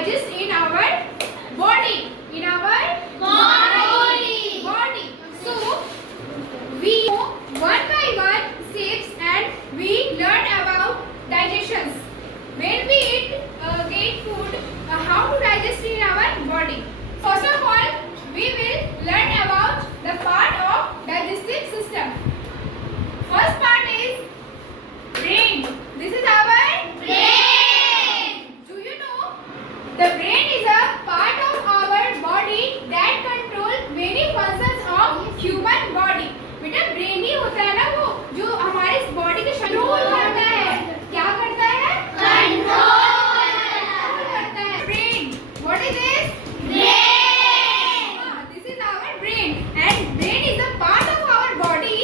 digest in our body. In our body. So we go one by one steps and we learn about digestions. When we eat food, how to digest in our body. First of all, we will learn about the part of digestive system. First part is brain. This is our brain. Do you know the brain is a part of our body that control many functions of human body. बेटा brain ही होता है ना वो जो हमारे body के control करता है. क्या करता है? कंट्रोल करता है. Brain. What is this? Brain. This is our brain and brain is a part of our body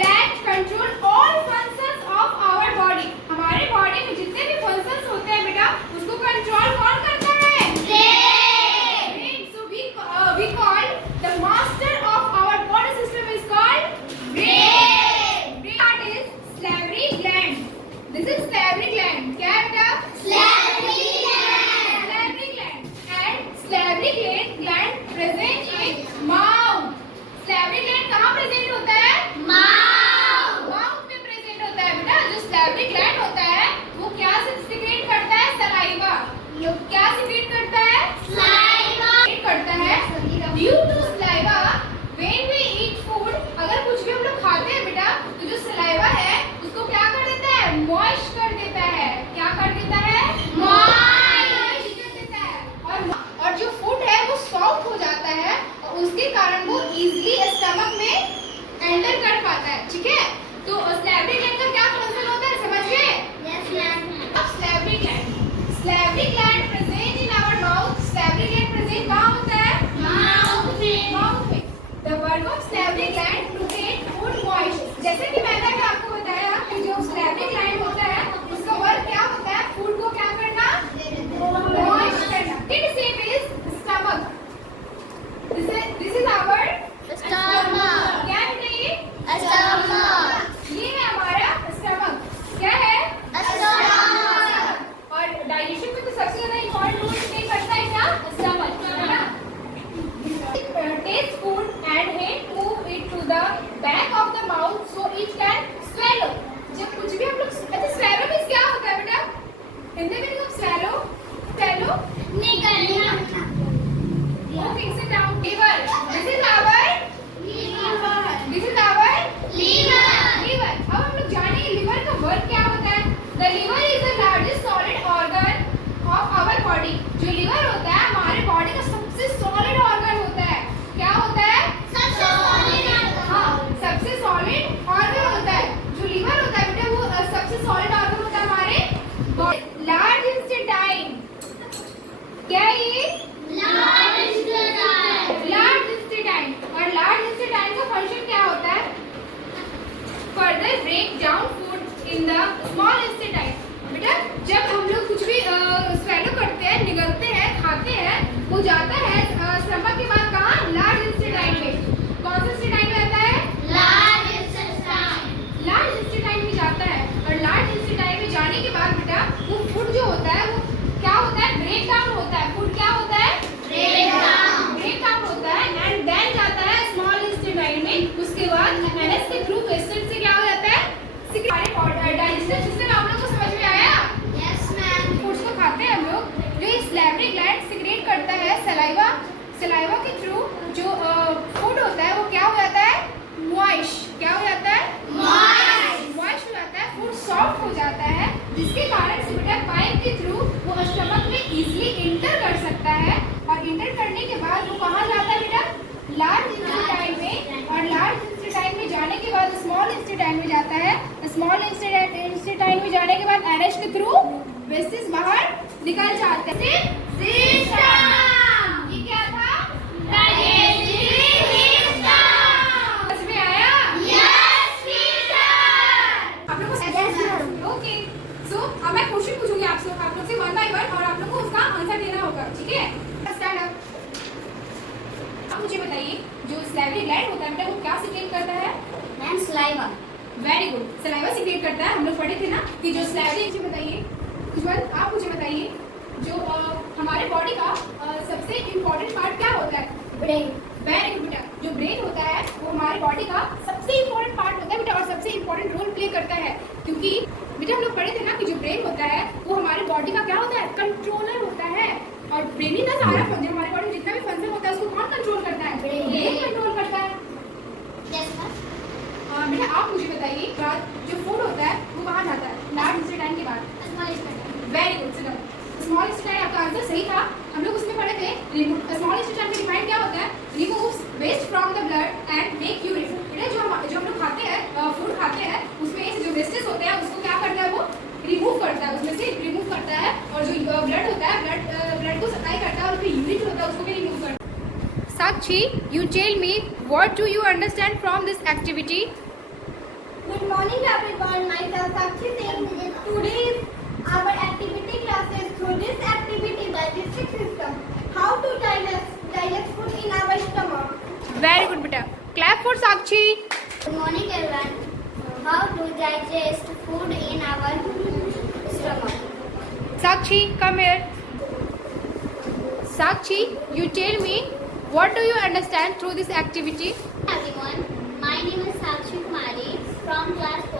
that control all functions of our body. हमारे बॉडी में जितने भी फंक्शंस होते हैं बेटा उसको कंट्रोल कौन करता है? Brain. So we call the master of our body system is called brain. Brain part is salivary gland. This is salivary gland. क्या है बेटा? Salivary gland. And salivary gland present in mouth. Salivary gland कहाँ present होता है? Mouth में present होता है बेटा. जो salivary gland होता है वो क्या secrete करता है? Saliva. क्या secrete करता है? Saliva. Secrete करता है. Due to saliva, when we eat food, अगर कुछ भी हम लोग खाते हैं बेटा तो जो saliva है उसको क्या कर देता है? Moist कर देता है. क्या कर देता है? Moist कर देता है. और जो फूड है वो सॉफ्ट हो जाता है और उसके कारण वो इजीली स्टमक में एंटर कर पाता है. ठीक है. तो salivary gland का क्या फंक्शन होता है समझ गए? Yes ma'am. Salivary gland. Salivary gland present in our mouth. Salivary gland present कहाँ होता है? Mouth में. The work of salivary gland to get food moist. जैसे कि मैंने भी आपको बताया कि जो salivary gland होता है उसका वर्क क्या होता है? फूड को क्या करना? Moist करना. Its shape is stomach. This is our Stomach. क्या है ये? Stomach. ये है हमारा स्टमक. क्या है? Stomach. और डाइजेशन में तो सबसे ज्यादा इम्पोर्टेंट रोल प्ले करता है क्या? स्टमक. है ना? Taste food and head move it to the back of the mouth so it can swallow. जब कुछ भी हम लोग अच्छा swallow मीन्स क्या होता है बेटा? हिंदी में हम swallow निगलना. Okay, sit down. Liver. This is our liver. अब हम लोग जानेंगे लिवर का वर्क क्या होता है. The liver is the largest solid organ of our body. जो लिवर होता है हमारे बॉडी का सबसे सॉलिड ऑर्गन होता है. क्या होता है? सबसे solid organ. हाँ, सबसे सॉलिड ऑर्गन होता है. जो लिवर होता है बेटा वो सबसे सॉलिड ऑर्गन होता है हमारे बॉडी. Large intestine. क्या है ये? Large intestine. Large intestine. और लार्ज इंटेस्टाइन का फंक्शन क्या होता है? Further break down food in the small intestine. बेटा जब हम लोग कुछ भी स्वेलो करते हैं, निगलते हैं, खाते हैं, वो जाता है स्टमक के बाद कहाँ? लार्ज इंटेस्टाइन में. कौन सा इंटेस्टाइन में आता है? Large intestine. लार्ज इंटेस्टाइन में जाता है. और लार्ज इंटेस्टाइन में जाने के बाद बेटा वो फूड जो होता है वो क्या होता है? ब्रेक डाउन होता है. फूड क्या होता है? ब्रेक डाउन होता है एंड देन जाता है स्मॉल इंटेस्टाइन में. उसके बाद एनएस के थ्रू वेस्टर्न से क्या हो जाता है? डाइजेस्टिव सिस्टम आप लोग को समझ में आया? Yes ma'am. फूड्स को खाते हैं हम लोग. जो ये salivary gland सिक्रेट करता है सलाइवा के थ्रू जो फूड होता है वो क्या हो जाता है? मॉइस्ट. क्या हो जाता है? मॉइस्ट हो जाता है. फूड सॉफ्ट हो जाता है जिसके कारण से बेटा पाइप के थ्रू वो स्टमक में इजीली इंटर कर सकता है. और इंटर करने के बाद वो कहाँ जाता है बेटा? लार्ज इंटेस्टाइन में. और लार्ज इंटेस्टाइन में जाने के बाद स्मॉल इंटेस्टाइन में जाता है. स्मॉल इंटेस्टाइन में जाने के बाद एनएच के थ्रू वेस्टेज बाहर निकल जाते हैं. ये क्या था? Digestive system. समझ में आया? Yes teacher. आप लोगों को ओके. सो अब मैं क्वेश्चन पूछूंगी आप लोग से वन बाय वन और आप लोग को उसका आंसर देना होगा. ठीक है? Stand up. अब मुझे बताइए जो salivary gland होता है बेटा वो क्या सिक्रेट करता है? Ma'am saliva. Very good. Saliva secrete करता है. हम लोग पढ़े थे ना कि जो salivary. मुझे बताइए आप मुझे बताइए जो हमारे बॉडी का सबसे इम्पोर्टेंट पार्ट क्या होता है? Brain. वेरी गुड बेटा। जो ब्रेन होता है वो हमारे बॉडी का सबसे इम्पोर्टेंट पार्ट होता है बेटा, और सबसे इम्पोर्टेंट रोल प्ले करता है, क्योंकि बेटा हम लोग पढ़े थे ना कि जो ब्रेन होता है वो हमारे बॉडी का क्या होता है? कंट्रोलर होता है। और ब्रेन ही ना सारा फंक्शन, हमारे बॉडी में जितना भी फंक्शन होता है उसको कौन कंट्रोल करता है? ब्रेन कंट्रोल करता है। Yes, ma'am. बेटा आप मुझे बताइए, जो फूड होता है वो कहाँ जाता है? लार्ज इंटेस्टाइन के बाद। Small intestine. वेरी गुड सुनो, स्मॉल इंटेस्टाइन आपका आंसर सही था। हम लोग उसमें पढ़े थे स्मॉल इंटेस्टाइन में डिफाइन क्या होता है? Removes waste from the blood and make urine. बेटा जो हम लोग खाते हैं, फूड खाते हैं, उसमें से जो वेस्टेज होते हैं उसको क्या करता है? वो रिमूव करता है, उसमें से रिमूव करता है। और जो ब्लड होता है, ब्लड को सप्लाई करता है, और फिर यूरिन होता है उसको भी रिमूव करता है। साक्षी, you tell me what do you understand from this activity? Good morning, everyone. Myself Sakshi Singh. Today is our activity classes. Through this activity, digestive system. How to digest food in our stomach. Very good बेटा। Clap for Sakshi. Good morning, everyone. How to digest food in our stomach. Sakshi, come here. Sakshi, you tell me what do you understand through this activity? Everyone, my name is Sakshi Kumari from class 4.